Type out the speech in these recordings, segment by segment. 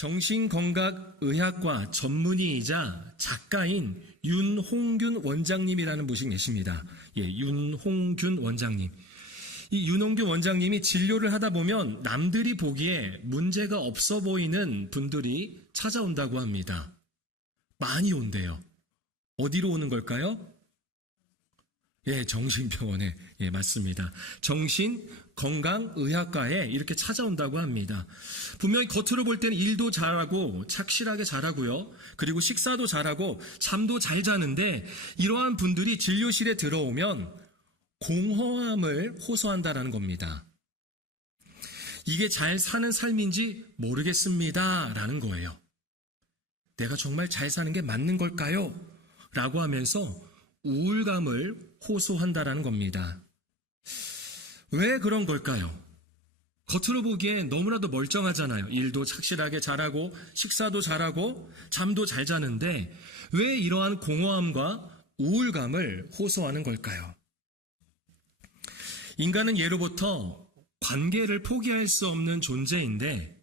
정신건강의학과 전문의이자 작가인 윤홍균 원장님이라는 분이 계십니다. 윤홍균 원장님. 이 윤홍균 원장님이 진료를 하다 보면 남들이 보기에 문제가 없어 보이는 분들이 찾아온다고 합니다. 많이 온대요. 어디로 오는 걸까요? 정신병원에. 맞습니다. 정신건강의학과에 이렇게 찾아온다고 합니다. 분명히 겉으로 볼 때는 일도 잘하고 착실하게 잘하고요. 그리고 식사도 잘하고 잠도 잘 자는데 이러한 분들이 진료실에 들어오면 공허함을 호소한다라는 겁니다. 이게 잘 사는 삶인지 모르겠습니다. 라는 거예요. 내가 정말 잘 사는 게 맞는 걸까요? 라고 하면서 우울감을 호소한다라는 겁니다. 왜 그런 걸까요? 겉으로 보기엔 너무나도 멀쩡하잖아요. 일도 착실하게 잘하고 식사도 잘하고 잠도 잘 자는데 왜 이러한 공허함과 우울감을 호소하는 걸까요? 인간은 예로부터 관계를 포기할 수 없는 존재인데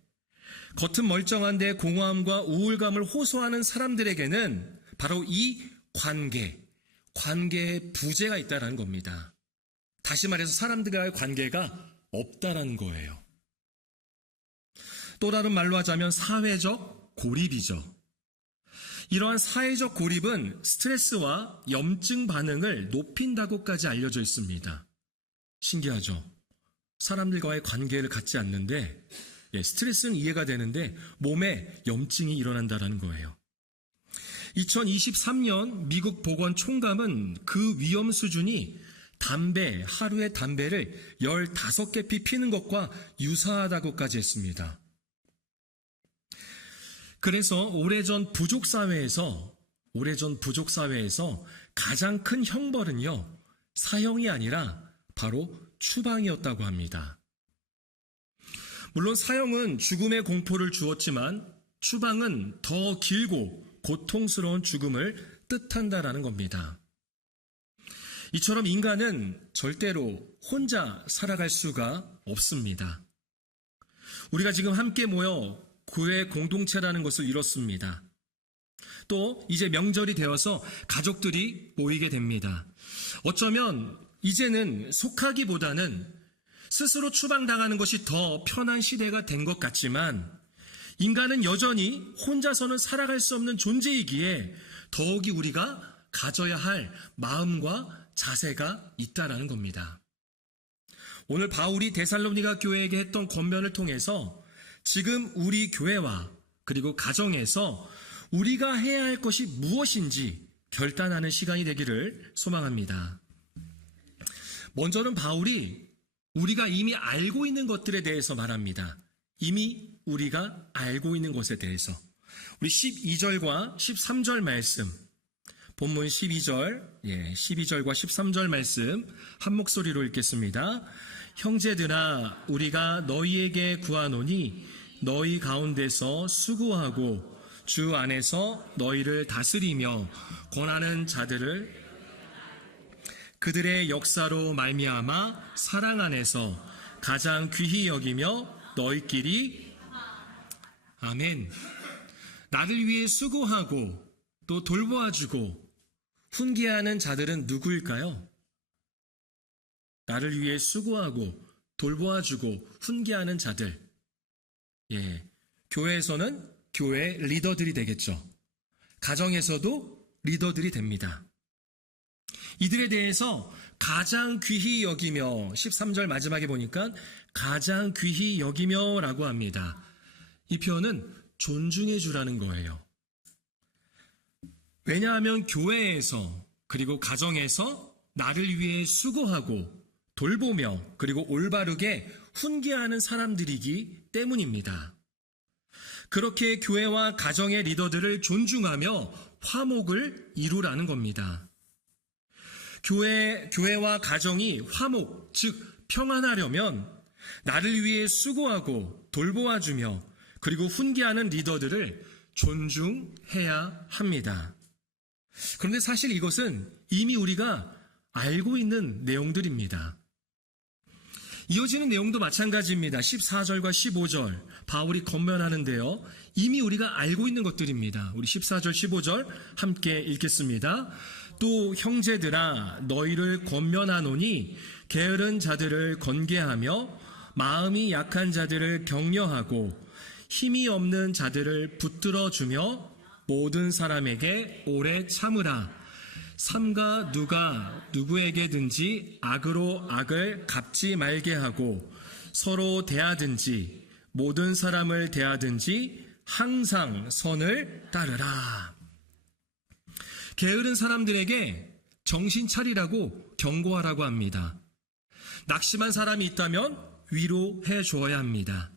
겉은 멀쩡한데 공허함과 우울감을 호소하는 사람들에게는 바로 이 관계에 부재가 있다는 겁니다. 다시 말해서 사람들과의 관계가 없다라는 거예요. 또 다른 말로 하자면 사회적 고립이죠. 이러한 사회적 고립은 스트레스와 염증 반응을 높인다고까지 알려져 있습니다. 신기하죠? 사람들과의 관계를 갖지 않는데 스트레스는 이해가 되는데 몸에 염증이 일어난다는 거예요. 2023년 미국 보건총감은 그 위험 수준이 하루에 담배를 15개 피는 것과 유사하다고까지 했습니다. 그래서 오래전 부족 사회에서 가장 큰 형벌은요, 사형이 아니라 바로 추방이었다고 합니다. 물론 사형은 죽음의 공포를 주었지만 추방은 더 길고 고통스러운 죽음을 뜻한다라는 겁니다. 이처럼 인간은 절대로 혼자 살아갈 수가 없습니다. 우리가 지금 함께 모여 교회 공동체라는 것을 이뤘습니다. 또 이제 명절이 되어서 가족들이 모이게 됩니다. 어쩌면 이제는 속하기보다는 스스로 추방당하는 것이 더 편한 시대가 된 것 같지만 인간은 여전히 혼자서는 살아갈 수 없는 존재이기에 더욱이 우리가 가져야 할 마음과 자세가 있다라는 겁니다. 오늘 바울이 데살로니가 교회에게 했던 권면을 통해서 지금 우리 교회와 그리고 가정에서 우리가 해야 할 것이 무엇인지 결단하는 시간이 되기를 소망합니다. 먼저는 바울이 우리가 이미 알고 있는 것들에 대해서 말합니다. 이미 우리가 알고 있는 것에 대해서. 우리 12절과 13절 말씀, 본문 12절과 13절 말씀 한 목소리로 읽겠습니다. 형제들아, 우리가 너희에게 구하노니 너희 가운데서 수고하고 주 안에서 너희를 다스리며 권하는 자들을 그들의 역사로 말미암아 사랑 안에서 가장 귀히 여기며 너희끼리 아멘. 나를 위해 수고하고 또 돌보아주고 훈계하는 자들은 누구일까요? 나를 위해 수고하고 돌보아주고 훈계하는 자들. 교회에서는 교회 리더들이 되겠죠. 가정에서도 리더들이 됩니다. 이들에 대해서 가장 귀히 여기며 13절 마지막에 보니까 가장 귀히 여기며 라고 합니다. 이 표현은 존중해 주라는 거예요. 왜냐하면 교회에서 그리고 가정에서 나를 위해 수고하고 돌보며 그리고 올바르게 훈계하는 사람들이기 때문입니다. 그렇게 교회와 가정의 리더들을 존중하며 화목을 이루라는 겁니다. 교회와 가정이 화목, 즉 평안하려면 나를 위해 수고하고 돌보아주며 그리고 훈계하는 리더들을 존중해야 합니다. 그런데 사실 이것은 이미 우리가 알고 있는 내용들입니다. 이어지는 내용도 마찬가지입니다. 14절과 15절 바울이 권면하는데요. 이미 우리가 알고 있는 것들입니다. 우리 14절 15절 함께 읽겠습니다. 또 형제들아 너희를 권면하노니 게으른 자들을 권계하며 마음이 약한 자들을 격려하고 힘이 없는 자들을 붙들어주며 모든 사람에게 오래 참으라. 삼가 누가 누구에게든지 악으로 악을 갚지 말게 하고 서로 대하든지 모든 사람을 대하든지 항상 선을 따르라. 게으른 사람들에게 정신 차리라고 경고하라고 합니다. 낙심한 사람이 있다면 위로해 주어야 합니다.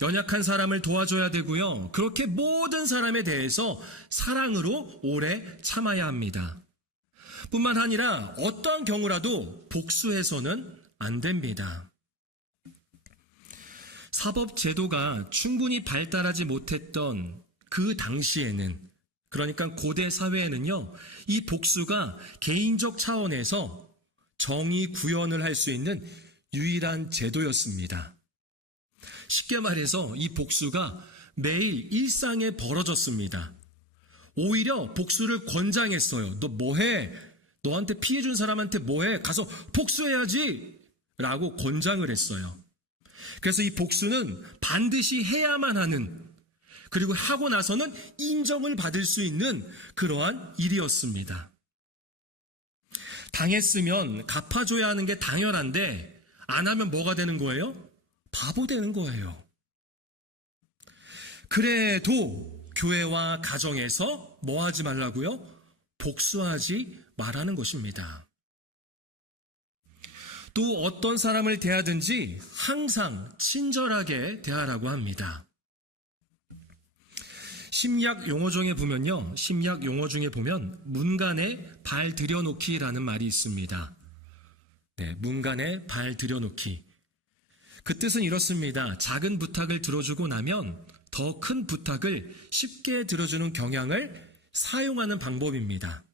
연약한 사람을 도와줘야 되고요. 그렇게 모든 사람에 대해서 사랑으로 오래 참아야 합니다. 뿐만 아니라 어떠한 경우라도 복수해서는 안 됩니다. 사법제도가 충분히 발달하지 못했던 그 당시에는, 그러니까 고대 사회에는요, 이 복수가 개인적 차원에서 정의 구현을 할 수 있는 유일한 제도였습니다. 쉽게 말해서 이 복수가 매일 일상에 벌어졌습니다. 오히려 복수를 권장했어요. 너 뭐해? 너한테 피해준 사람한테 뭐해? 가서 복수해야지! 라고 권장을 했어요. 그래서 이 복수는 반드시 해야만 하는, 그리고 하고 나서는 인정을 받을 수 있는 그러한 일이었습니다. 당했으면 갚아줘야 하는 게 당연한데 안 하면 뭐가 되는 거예요? 바보 되는 거예요. 그래도 교회와 가정에서 뭐 하지 말라고요? 복수하지 말라는 것입니다. 또 어떤 사람을 대하든지 항상 친절하게 대하라고 합니다. 심리학 용어 중에 보면 문간에 발 들여놓기라는 말이 있습니다. 네, 문간에 발 들여놓기. 그 뜻은 이렇습니다. 작은 부탁을 들어주고 나면 더 큰 부탁을 쉽게 들어주는 경향을 사용하는 방법입니다.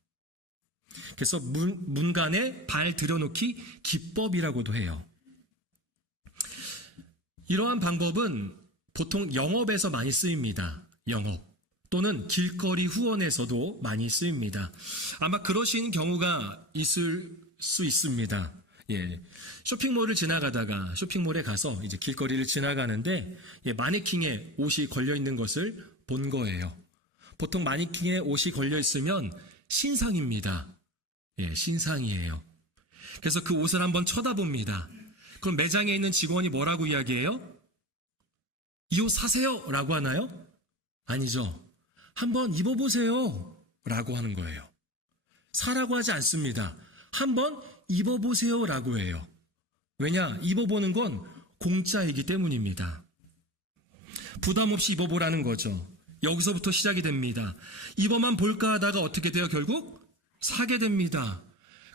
그래서 문간에 발 들여놓기 기법이라고도 해요. 이러한 방법은 보통 영업에서 많이 쓰입니다. 영업 또는 길거리 후원에서도 많이 쓰입니다. 아마 그러신 경우가 있을 수 있습니다. 예, 쇼핑몰을 지나가다가 쇼핑몰에 가서 이제 길거리를 지나가는데 마네킹에 옷이 걸려 있는 것을 본 거예요. 보통 마네킹에 옷이 걸려 있으면 신상입니다. 예, 신상이에요. 그래서 그 옷을 한번 쳐다봅니다. 그럼 매장에 있는 직원이 뭐라고 이야기해요? 이 옷 사세요! 라고 하나요? 아니죠. 한번 입어보세요! 라고 하는 거예요. 사라고 하지 않습니다. 한번 입어보세요! 라고 해요. 왜냐? 입어보는 건 공짜이기 때문입니다. 부담 없이 입어보라는 거죠. 여기서부터 시작이 됩니다. 입어만 볼까 하다가 어떻게 돼요? 결국 사게 됩니다.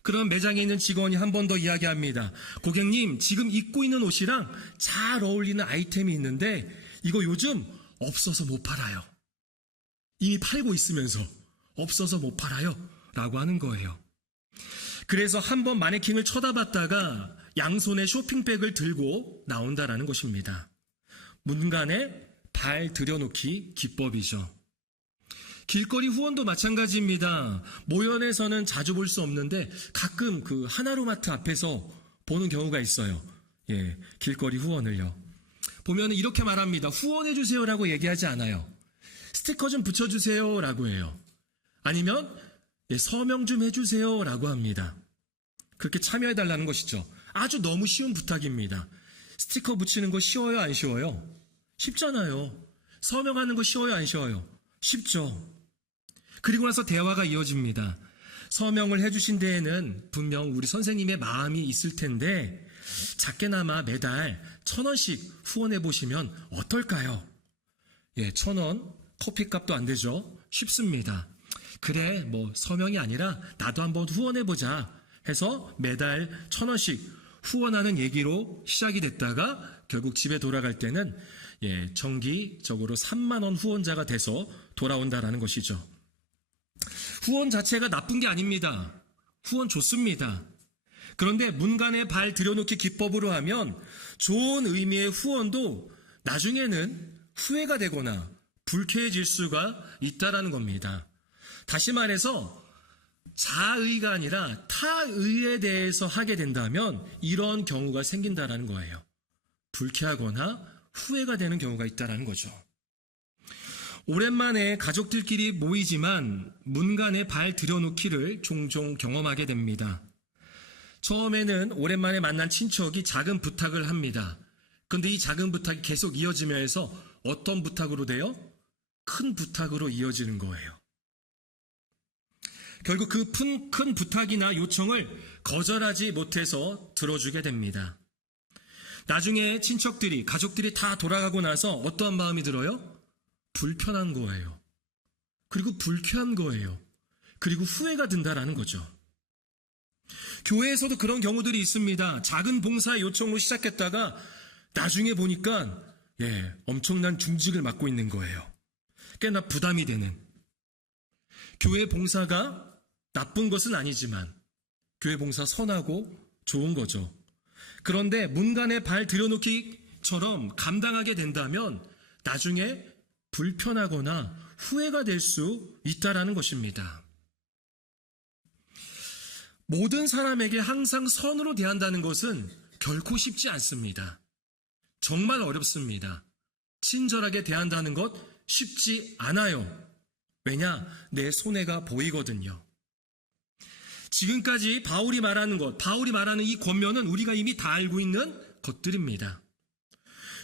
그럼 매장에 있는 직원이 한 번 더 이야기합니다. 고객님, 지금 입고 있는 옷이랑 잘 어울리는 아이템이 있는데 이거 요즘 없어서 못 팔아요. 이미 팔고 있으면서 없어서 못 팔아요. 라고 하는 거예요. 그래서 한번 마네킹을 쳐다봤다가 양손에 쇼핑백을 들고 나온다라는 것입니다. 문간에 발 들여놓기 기법이죠. 길거리 후원도 마찬가지입니다. 모연에서는 자주 볼 수 없는데 가끔 그 하나로마트 앞에서 보는 경우가 있어요. 예, 길거리 후원을요. 보면 이렇게 말합니다. 후원해주세요라고 얘기하지 않아요. 스티커 좀 붙여주세요라고 해요. 아니면 서명 좀 해주세요라고 합니다. 그렇게 참여해달라는 것이죠. 아주 너무 쉬운 부탁입니다. 스티커 붙이는 거 쉬워요, 안 쉬워요? 쉽잖아요. 서명하는 거 쉬워요, 안 쉬워요? 쉽죠. 그리고 나서 대화가 이어집니다. 서명을 해주신 데에는 분명 우리 선생님의 마음이 있을 텐데 작게나마 매달 1,000원씩 후원해보시면 어떨까요? 예, 1,000원 커피값도 안 되죠. 쉽습니다. 그래, 뭐 서명이 아니라 나도 한번 후원해보자 해서 매달 1,000원씩 후원하는 얘기로 시작이 됐다가 결국 집에 돌아갈 때는 정기적으로 3만 원 후원자가 돼서 돌아온다라는 것이죠. 후원 자체가 나쁜 게 아닙니다. 후원 좋습니다. 그런데 문간에 발 들여놓기 기법으로 하면 좋은 의미의 후원도 나중에는 후회가 되거나 불쾌해질 수가 있다라는 겁니다. 다시 말해서 자의가 아니라 타의에 대해서 하게 된다면 이런 경우가 생긴다라는 거예요. 불쾌하거나 후회가 되는 경우가 있다라는 거죠. 오랜만에 가족들끼리 모이지만 문간에 발 들여놓기를 종종 경험하게 됩니다. 처음에는 오랜만에 만난 친척이 작은 부탁을 합니다. 그런데 이 작은 부탁이 계속 이어지면서 어떤 부탁으로 돼요? 큰 부탁으로 이어지는 거예요. 결국 그 큰 부탁이나 요청을 거절하지 못해서 들어주게 됩니다. 나중에 친척들이, 가족들이 다 돌아가고 나서 어떠한 마음이 들어요? 불편한 거예요. 그리고 불쾌한 거예요. 그리고 후회가 든다라는 거죠. 교회에서도 그런 경우들이 있습니다. 작은 봉사 요청으로 시작했다가 나중에 보니까 엄청난 중직을 맡고 있는 거예요. 꽤나 부담이 되는. 교회 봉사가 나쁜 것은 아니지만 교회 봉사 선하고 좋은 거죠. 그런데 문간에 발 들여놓기처럼 감당하게 된다면 나중에 불편하거나 후회가 될 수 있다라는 것입니다. 모든 사람에게 항상 선으로 대한다는 것은 결코 쉽지 않습니다. 정말 어렵습니다. 친절하게 대한다는 것 쉽지 않아요. 왜냐? 내 손해가 보이거든요. 지금까지 바울이 말하는 이 권면은 우리가 이미 다 알고 있는 것들입니다.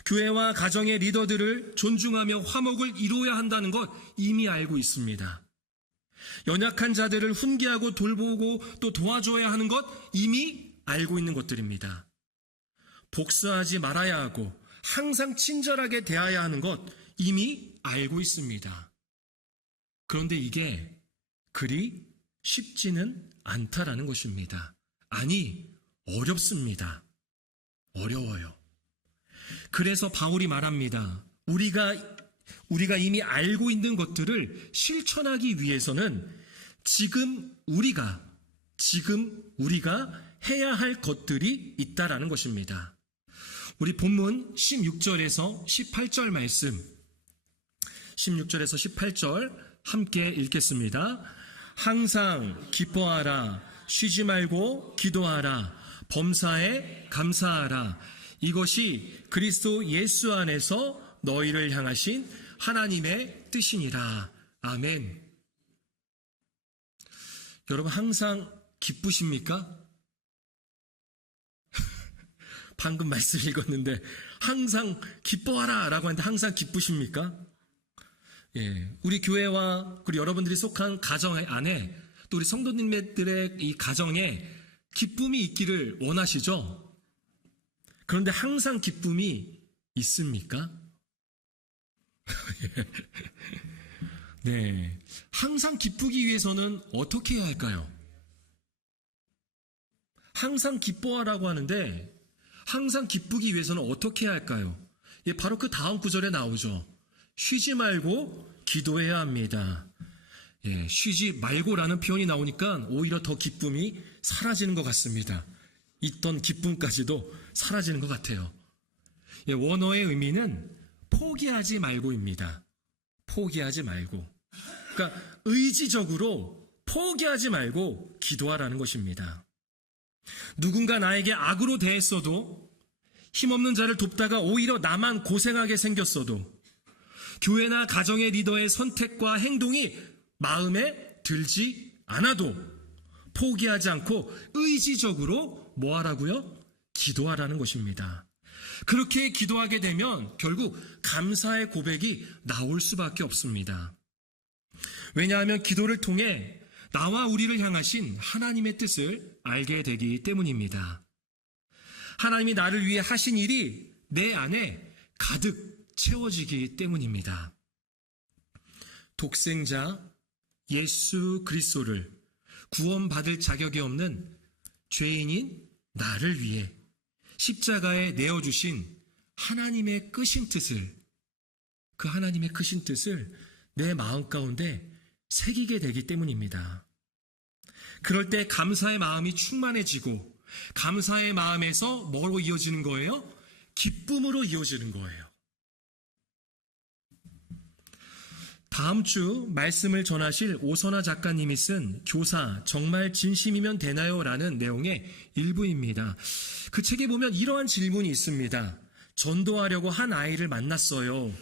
교회와 가정의 리더들을 존중하며 화목을 이루어야 한다는 것 이미 알고 있습니다. 연약한 자들을 훈계하고 돌보고 또 도와줘야 하는 것 이미 알고 있는 것들입니다. 복수하지 말아야 하고 항상 친절하게 대해야 하는 것 이미 알고 있습니다. 그런데 이게 그리 쉽지는 않다라는 것입니다. 아니, 어렵습니다. 어려워요. 그래서 바울이 말합니다. 우리가 이미 알고 있는 것들을 실천하기 위해서는 지금 우리가 해야 할 것들이 있다라는 것입니다. 우리 본문 16절에서 18절 말씀, 16절에서 18절 함께 읽겠습니다. 항상 기뻐하라, 쉬지 말고 기도하라, 범사에 감사하라. 이것이 그리스도 예수 안에서 너희를 향하신 하나님의 뜻이니라. 아멘. 여러분 항상 기쁘십니까? 방금 말씀 읽었는데 항상 기뻐하라 라고 하는데 항상 기쁘십니까? 우리 교회와 우리 여러분들이 속한 가정 안에 또 우리 성도님들의 이 가정에 기쁨이 있기를 원하시죠? 그런데 항상 기쁨이 있습니까? 네, 항상 기쁘기 위해서는 어떻게 해야 할까요? 항상 기뻐하라고 하는데 항상 기쁘기 위해서는 어떻게 해야 할까요? 바로 그 다음 구절에 나오죠. 쉬지 말고 기도해야 합니다. 쉬지 말고라는 표현이 나오니까 오히려 더 기쁨이 사라지는 것 같습니다. 있던 기쁨까지도 사라지는 것 같아요. 원어의 의미는 포기하지 말고입니다. 포기하지 말고. 그러니까 의지적으로 포기하지 말고 기도하라는 것입니다. 누군가 나에게 악으로 대했어도, 힘없는 자를 돕다가 오히려 나만 고생하게 생겼어도, 교회나 가정의 리더의 선택과 행동이 마음에 들지 않아도 포기하지 않고 의지적으로 뭐 하라고요? 기도하라는 것입니다. 그렇게 기도하게 되면 결국 감사의 고백이 나올 수밖에 없습니다. 왜냐하면 기도를 통해 나와 우리를 향하신 하나님의 뜻을 알게 되기 때문입니다. 하나님이 나를 위해 하신 일이 내 안에 가득 채워지기 때문입니다. 독생자 예수 그리스도를 구원받을 자격이 없는 죄인인 나를 위해 십자가에 내어주신 하나님의 크신 뜻을, 그 하나님의 크신 뜻을 내 마음 가운데 새기게 되기 때문입니다. 그럴 때 감사의 마음이 충만해지고 감사의 마음에서 뭐로 이어지는 거예요? 기쁨으로 이어지는 거예요. 다음 주 말씀을 전하실 오선아 작가님이 쓴 교사 정말 진심이면 되나요? 라는 내용의 일부입니다. 그 책에 보면 이러한 질문이 있습니다. 전도하려고 한 아이를 만났어요.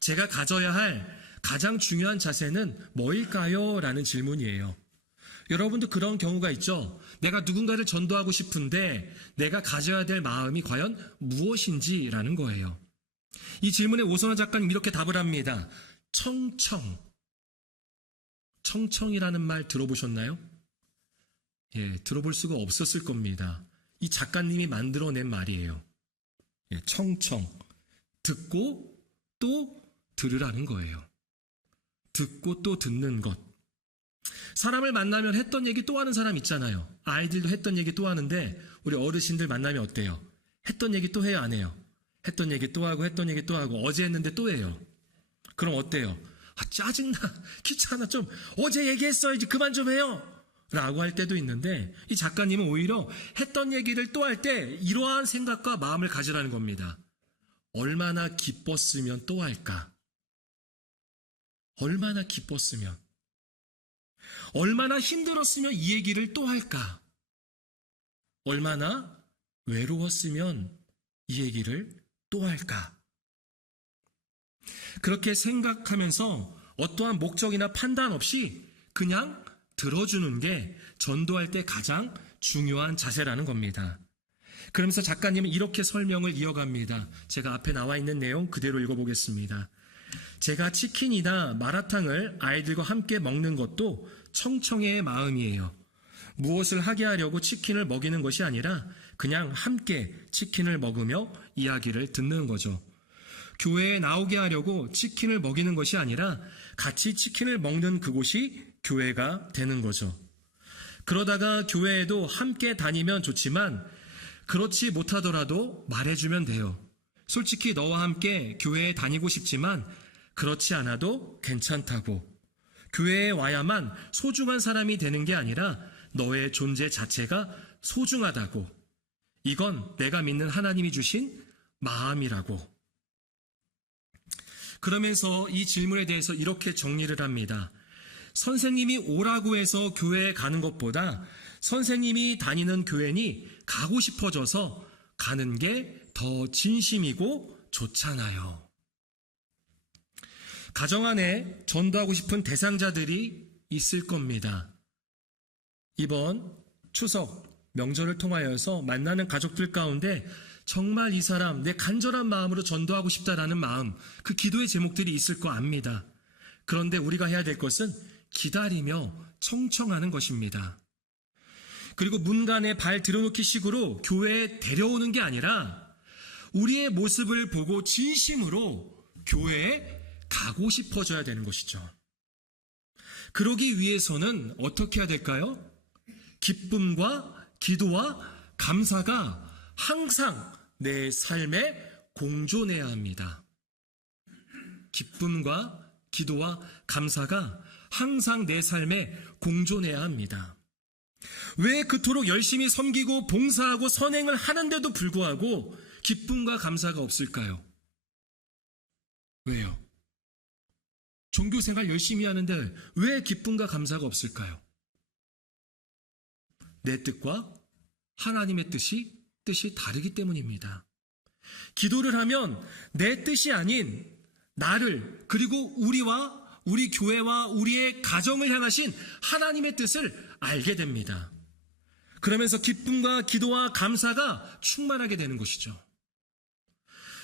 제가 가져야 할 가장 중요한 자세는 뭐일까요? 라는 질문이에요. 여러분도 그런 경우가 있죠? 내가 누군가를 전도하고 싶은데 내가 가져야 될 마음이 과연 무엇인지라는 거예요. 이 질문에 오선아 작가님 이렇게 답을 합니다. 청청. 청청이라는 말 들어보셨나요? 예, 들어볼 수가 없었을 겁니다. 이 작가님이 만들어낸 말이에요. 예, 청청. 듣고 또 들으라는 거예요. 듣고 또 듣는 것. 사람을 만나면 했던 얘기 또 하는 사람 있잖아요. 아이들도 했던 얘기 또 하는데 우리 어르신들 만나면 어때요? 했던 얘기 또 해요, 안 해요? 했던 얘기 또 하고 했던 얘기 또 하고 어제 했는데 또 해요. 그럼 어때요? 아, 짜증나, 귀찮아, 좀 어제 얘기했어야지 그만 좀 해요 라고 할 때도 있는데 이 작가님은 오히려 했던 얘기를 또 할 때 이러한 생각과 마음을 가지라는 겁니다. 얼마나 기뻤으면 또 할까? 얼마나 기뻤으면, 얼마나 힘들었으면 이 얘기를 또 할까? 얼마나 외로웠으면 이 얘기를 또 할까? 그렇게 생각하면서 어떠한 목적이나 판단 없이 그냥 들어주는 게 전도할 때 가장 중요한 자세라는 겁니다. 그러면서 작가님은 이렇게 설명을 이어갑니다. 제가 앞에 나와 있는 내용 그대로 읽어보겠습니다. 제가 치킨이나 마라탕을 아이들과 함께 먹는 것도 청청의 마음이에요. 무엇을 하게 하려고 치킨을 먹이는 것이 아니라 그냥 함께 치킨을 먹으며 이야기를 듣는 거죠. 교회에 나오게 하려고 치킨을 먹이는 것이 아니라 같이 치킨을 먹는 그곳이 교회가 되는 거죠. 그러다가 교회에도 함께 다니면 좋지만 그렇지 못하더라도 말해주면 돼요. 솔직히 너와 함께 교회에 다니고 싶지만 그렇지 않아도 괜찮다고. 교회에 와야만 소중한 사람이 되는 게 아니라 너의 존재 자체가 소중하다고. 이건 내가 믿는 하나님이 주신 마음이라고. 그러면서 이 질문에 대해서 이렇게 정리를 합니다. 선생님이 오라고 해서 교회에 가는 것보다 선생님이 다니는 교회니 가고 싶어져서 가는 게 더 진심이고 좋잖아요. 가정 안에 전도하고 싶은 대상자들이 있을 겁니다. 이번 추석 명절을 통하여서 만나는 가족들 가운데 정말 이 사람 내 간절한 마음으로 전도하고 싶다라는 마음, 그 기도의 제목들이 있을 거 압니다. 그런데 우리가 해야 될 것은 기다리며 청청하는 것입니다. 그리고 문간에 발 들여놓기 식으로 교회에 데려오는 게 아니라 우리의 모습을 보고 진심으로 교회에 가고 싶어져야 되는 것이죠. 그러기 위해서는 어떻게 해야 될까요? 기쁨과 기도와 감사가 항상 내 삶에 공존해야 합니다. 기쁨과 기도와 감사가 항상 내 삶에 공존해야 합니다. 왜 그토록 열심히 섬기고 봉사하고 선행을 하는데도 불구하고 기쁨과 감사가 없을까요? 왜요? 종교생활 열심히 하는데 왜 기쁨과 감사가 없을까요? 내 뜻과 하나님의 뜻이 다르기 때문입니다. 기도를 하면 내 뜻이 아닌 나를 그리고 우리 교회와 우리의 가정을 향하신 하나님의 뜻을 알게 됩니다. 그러면서 기쁨과 기도와 감사가 충만하게 되는 것이죠.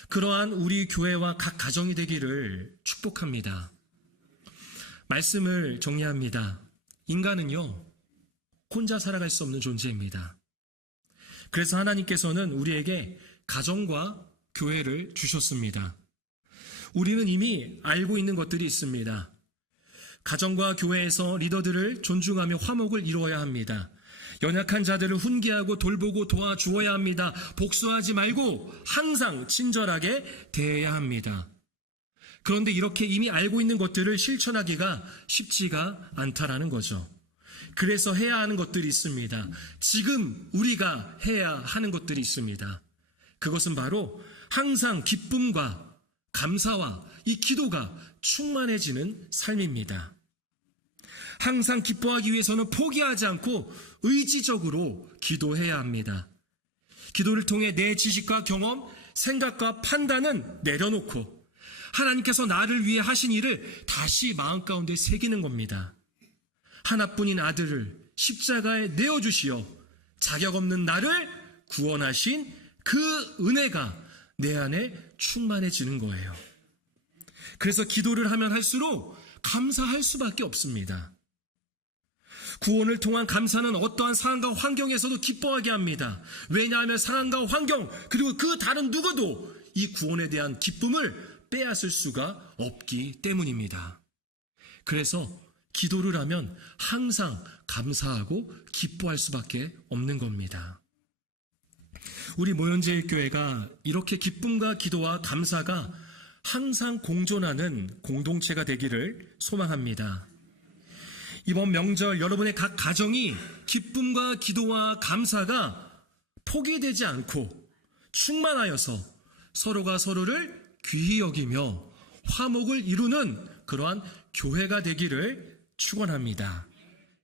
그러한 우리 교회와 각 가정이 되기를 축복합니다. 말씀을 정리합니다. 인간은요, 혼자 살아갈 수 없는 존재입니다. 그래서 하나님께서는 우리에게 가정과 교회를 주셨습니다. 우리는 이미 알고 있는 것들이 있습니다. 가정과 교회에서 리더들을 존중하며 화목을 이루어야 합니다. 연약한 자들을 훈계하고 돌보고 도와주어야 합니다. 복수하지 말고 항상 친절하게 대해야 합니다. 그런데 이렇게 이미 알고 있는 것들을 실천하기가 쉽지가 않다라는 거죠. 그래서 해야 하는 것들이 있습니다. 지금 우리가 해야 하는 것들이 있습니다. 그것은 바로 항상 기쁨과 감사와 이 기도가 충만해지는 삶입니다. 항상 기뻐하기 위해서는 포기하지 않고 의지적으로 기도해야 합니다. 기도를 통해 내 지식과 경험, 생각과 판단은 내려놓고 하나님께서 나를 위해 하신 일을 다시 마음 가운데 새기는 겁니다. 하나뿐인 아들을 십자가에 내어주시어 자격 없는 나를 구원하신 그 은혜가 내 안에 충만해지는 거예요. 그래서 기도를 하면 할수록 감사할 수밖에 없습니다. 구원을 통한 감사는 어떠한 상황과 환경에서도 기뻐하게 합니다. 왜냐하면 상황과 환경 그리고 그 다른 누구도 이 구원에 대한 기쁨을 빼앗을 수가 없기 때문입니다. 그래서 기도를 하면 항상 감사하고 기뻐할 수밖에 없는 겁니다. 우리 모현제일교회가 이렇게 기쁨과 기도와 감사가 항상 공존하는 공동체가 되기를 소망합니다. 이번 명절 여러분의 각 가정이 기쁨과 기도와 감사가 포기되지 않고 충만하여서 서로가 서로를 귀히 여기며 화목을 이루는 그러한 교회가 되기를 축원합니다.